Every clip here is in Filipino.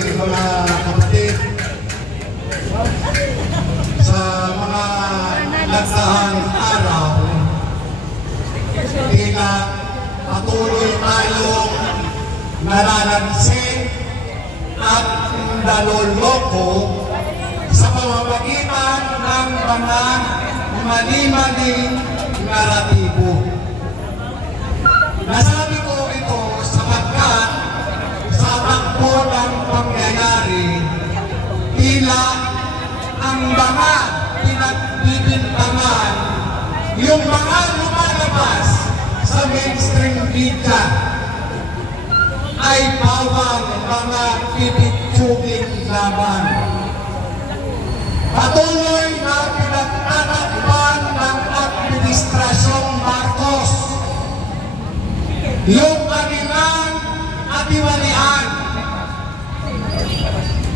mga kapatid, sa mga nagsahang araw, tila patuloy tayong nalalagsin at naloloko sa pamamagitan ng mga mali-maling naratibo. Nasabi ko ito sapagkat sa takbo ng pangyayari, tila ang mga pinagbibintangan, yung mga lumalabas sa mainstream media ay bawang mga pipitsugin laban. Patuloy na pinagtatakpan ng Administrasyong Marcos yung kanilang katiwalian.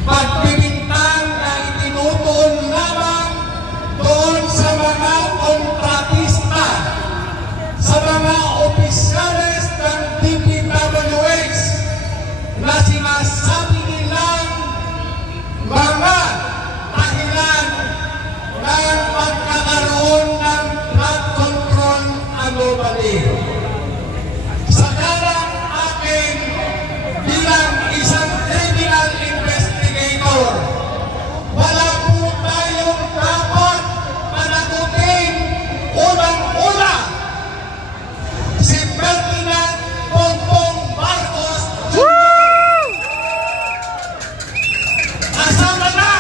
Pagbibintang na itinutuon lamang doon sa mga kontratista, sa mga opisyales ng DPWH na sinasabi nilang mga dahilan ng pagkakaroon ng flood control anomaly. Sa kalang akin bilang isang criminal investigator, wala po tayong dapat managutin. Unang-una, si Ferdinand Bongbong Marcos Jr. Kasama na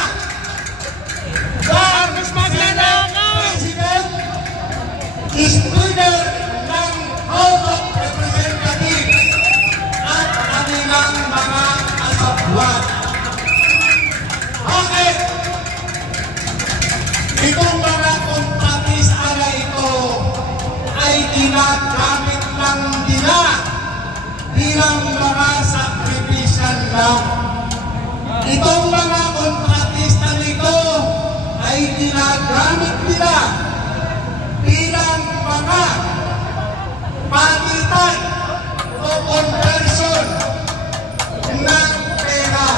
President, Speaker ng House of Representatives at kanilang mga kasabwat. Bakit? Itong mga kontratista na ito ay ginagamit lang nila bilang mga sakripisyan lang. Itong mga kontratista nito ay ginagamit nila bilang mga pagitan o conversion ng pera.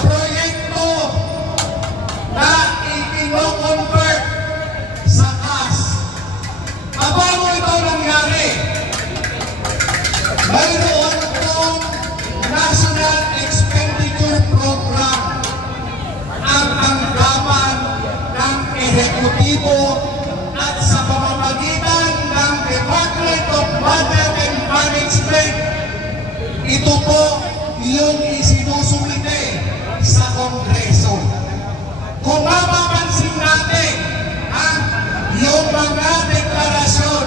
Proyekto na i-convert sa cash. Paano ito nangyari? Mayroon itong National Expenditure Program ang tanggapan ng ehekutibo at sa pamamagitan ng Department of Budget and Management. Ito po yung isinusumite sa Kongreso. Kung mapapansin natin yung mga deklarasyon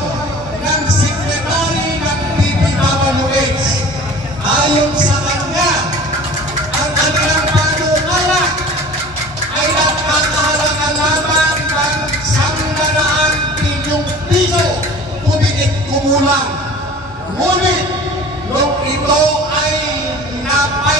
ng Secretary ng DPWH, ayon sa kanya, ang kanilang panukala ay nagkakahalaga lamang ng 100 bilyong piso kumikit kumulang. Ngunit nung ito ay napay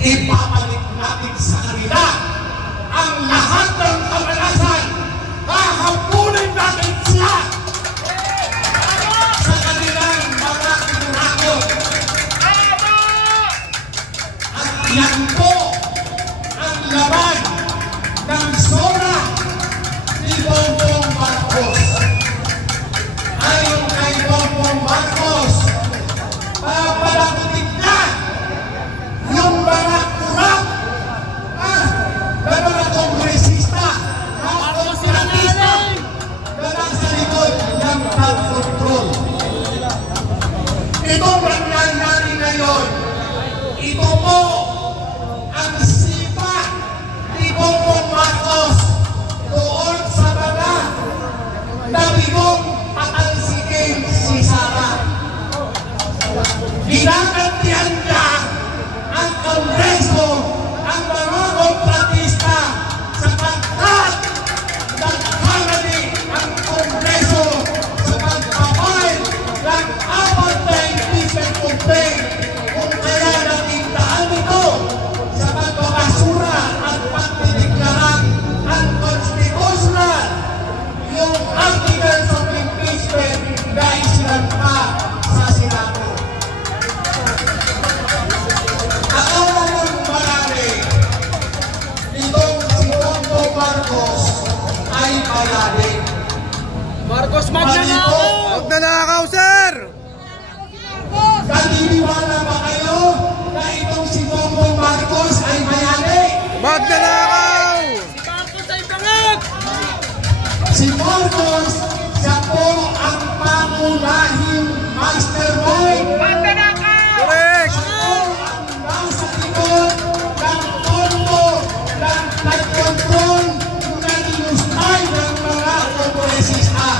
Ibabalik natin sa kanila ang lahat ng kamalasan. Hahampunin natin sila sa kanilang mga kinunakot. At yan po ang laman ng SORA ni Bongbong Marcos. Ayon kay Bongbong Marcos, papalagutin na yung mga kurap na mga kongresista at kontratista na nasa likod ng pag-control. Itong nangyayari ngayon, ito po ang sipa ni Bongbong Marcos doon sa mga nabigong patalsikin si Sara. Ginagantihan niya ang Kongreso, ang mga kontratista sapagkat nagkamali ang Kongreso sa pagpapile ng apat na impeachment complaint kung kaya natintaan ito sa pagbabasura at pagdideklarang unconstitutional yung articles of impeachment na isinampa sa Senado. Akala ng marami, itong si Bongbong Marcos ay bayani. Marcos, magnanakaw! Magnanakaw, sir! Naniniwala ba kayo na itong si Bongbong Marcos ay bayani? Magnanakaw! Si Marcos ay bangag! Si Marcos, siya po ang pangunahing mastermind. Correct! Nasa likod ng pondo ng nag-control na nilustay ng mga kongresista.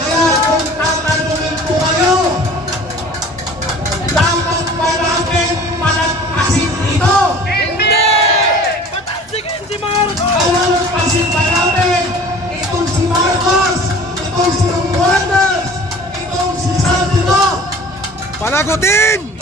Kaya kung tatanungin po kayo, dapat ba natin palagpasin ito? Hindi! Patalsikin si Marcos! Palagpasin ba natin itong si Marcos, itong si Romualdez, itong si Santino? Panagutin!